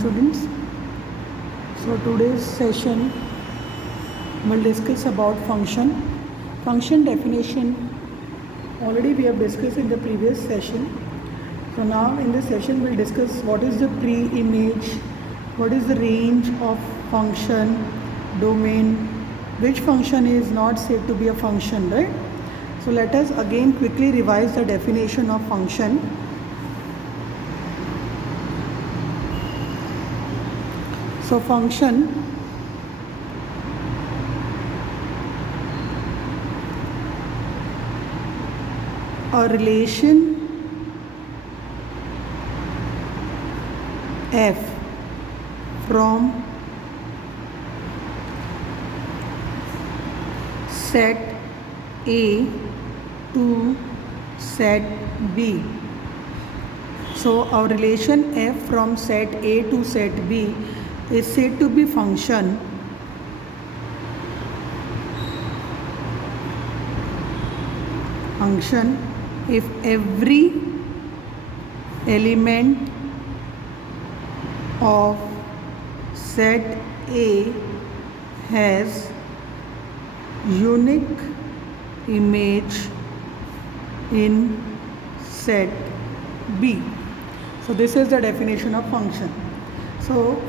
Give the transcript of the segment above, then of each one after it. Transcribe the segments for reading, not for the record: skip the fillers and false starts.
students. So today's session will discuss about function. Function definition already we have discussed in the previous session. So now in this session we'll discuss what is the pre-image, what is the range of function, domain, which function is not said to be a function, right? So let us again quickly revise the definition of function. So function a relation f from set A to set B. So our relation f from set A to set B is said to be function if every element of set A has unique image in set B. So this is the definition of function. So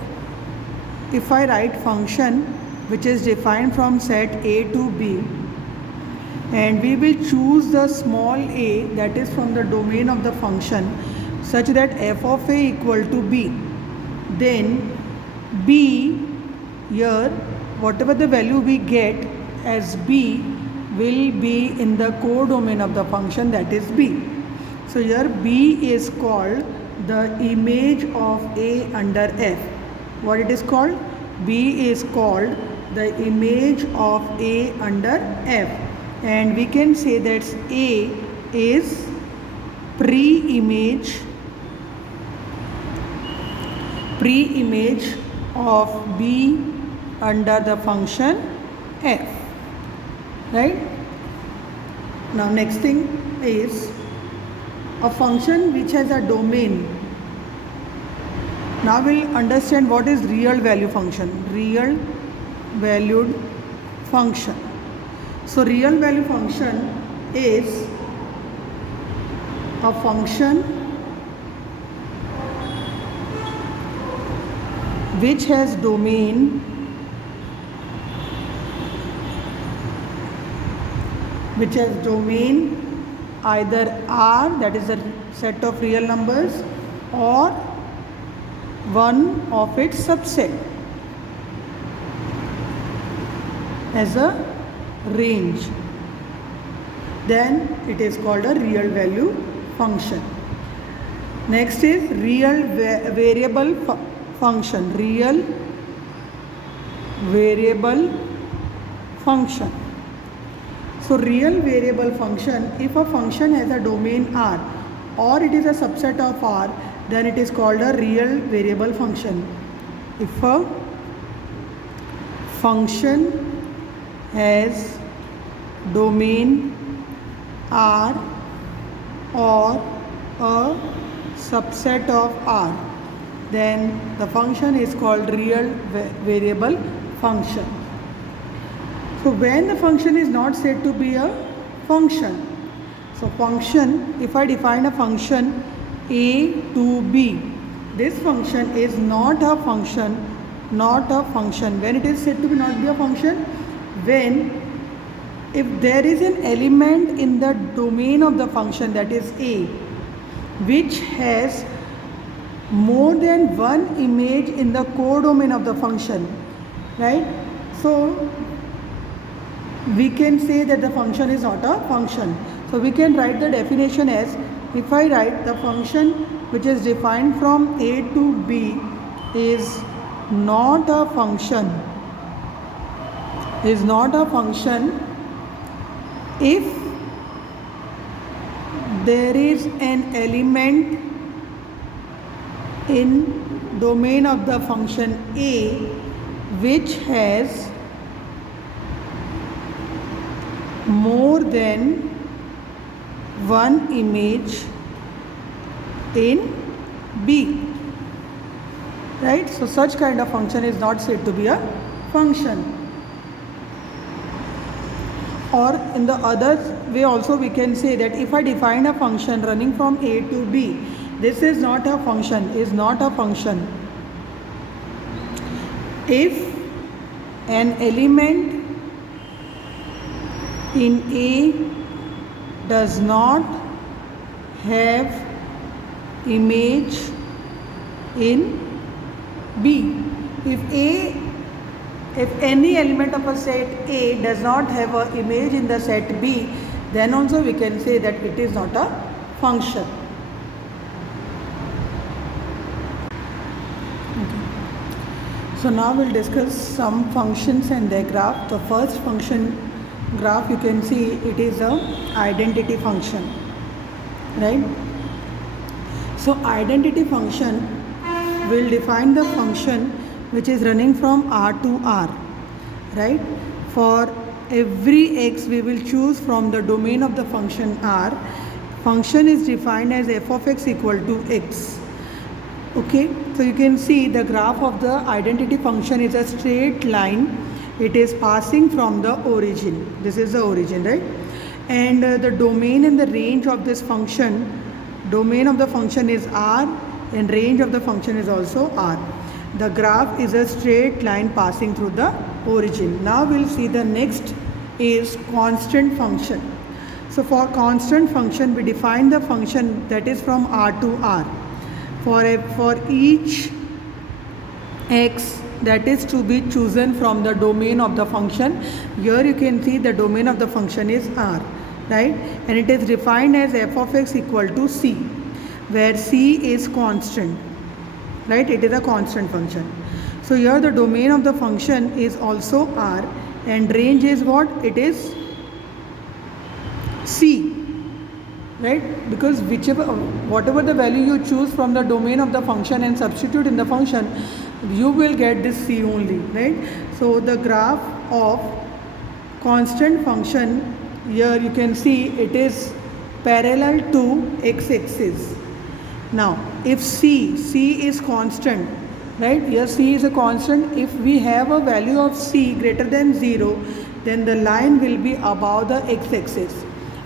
if I write function which is defined from set A to B, and we will choose the small a, that is from the domain of the function, such that f of a equal to b, then b, here whatever the value we get as b will be in the codomain of the function, that is b. So here b is called the image of a under f. What it is called? B is called the image of a under f. And we can say that A is pre-image of B under the function f, right? Now next thing is a function which has a domain. Now we'll understand what is real value function, real valued function. So real value function is a function which has domain either R, that is a set of real numbers, or one of its subset as a range, then it is called a real value function. Next is real variable function, real variable function. So real variable function, if a function has a domain R or it is a subset of R, then it is called a real variable function. If a function has domain R or a subset of R, then the function is called real variable function. So when the function is not said to be a function, so function, if I define a function A to B, this function is not a function. When it is said to be not be a function, when if there is an element in the domain of the function, that is A, which has more than one image in the codomain of the function, right? So we can say that the function is not a function. So we can write the definition as, if I write the function which is defined from A to B is not a function, if there is an element in domain of the function A which has more than one image in B. right? So such kind of function is not said to be a function. Or in the other way also we can say that if I define a function running from A to B, this is not a function, is not a function. If an element in A does not have image in B. If any element of a set A does not have an image in the set B, then also we can say that it is not a function. Okay. So now we'll discuss some functions and their graph. The first function graph, you can see it is a identity function, right? So identity function will define the function which is running from R to R, right? For every x we will choose from the domain of the function R. Function is defined as f of x equal to x. Okay, so you can see the graph of the identity function is a straight line. It is passing from the origin. This is the origin, right? And the domain and the range of this function, domain of the function is R and range of the function is also R. The graph is a straight line passing through the origin. Now we'll see the next is constant function. So for constant function we define the function that is from R to R. For each x that is to be chosen from the domain of the function, here you can see the domain of the function is R, right? And it is defined as f of x equal to c, where c is constant, right? It is a constant function. So here the domain of the function is also R and range is what? It is c, right? Because whatever the value you choose from the domain of the function and substitute in the function, you will get this c only, right? So the graph of constant function, here you can see it is parallel to x-axis. Now if c is constant, right? Here c is a constant. If we have a value of c greater than 0, then the line will be above the x-axis.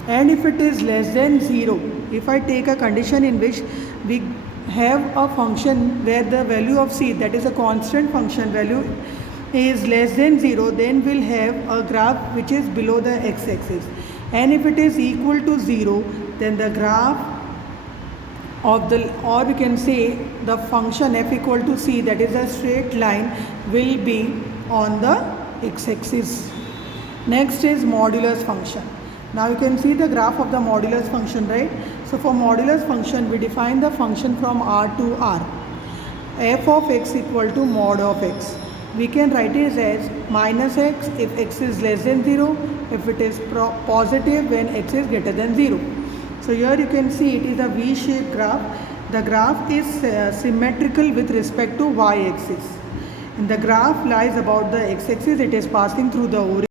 And if it is less than 0, if I take a condition in which we have a function where the value of c, that is a constant function value, is less than 0, then we'll have a graph which is below the x-axis. And if it is equal to 0, then the graph of the, or we can say the function f equal to c, that is a straight line, will be on the x-axis. Next is modulus function. Now you can see the graph of the modulus function, right? So for modulus function we define the function from R to R. F of x equal to mod of x. We can write it as minus x if x is less than 0, if it is positive when x is greater than 0. So here you can see it is a V-shaped graph. The graph is symmetrical with respect to y-axis. And the graph lies about the x-axis. It is passing through the origin.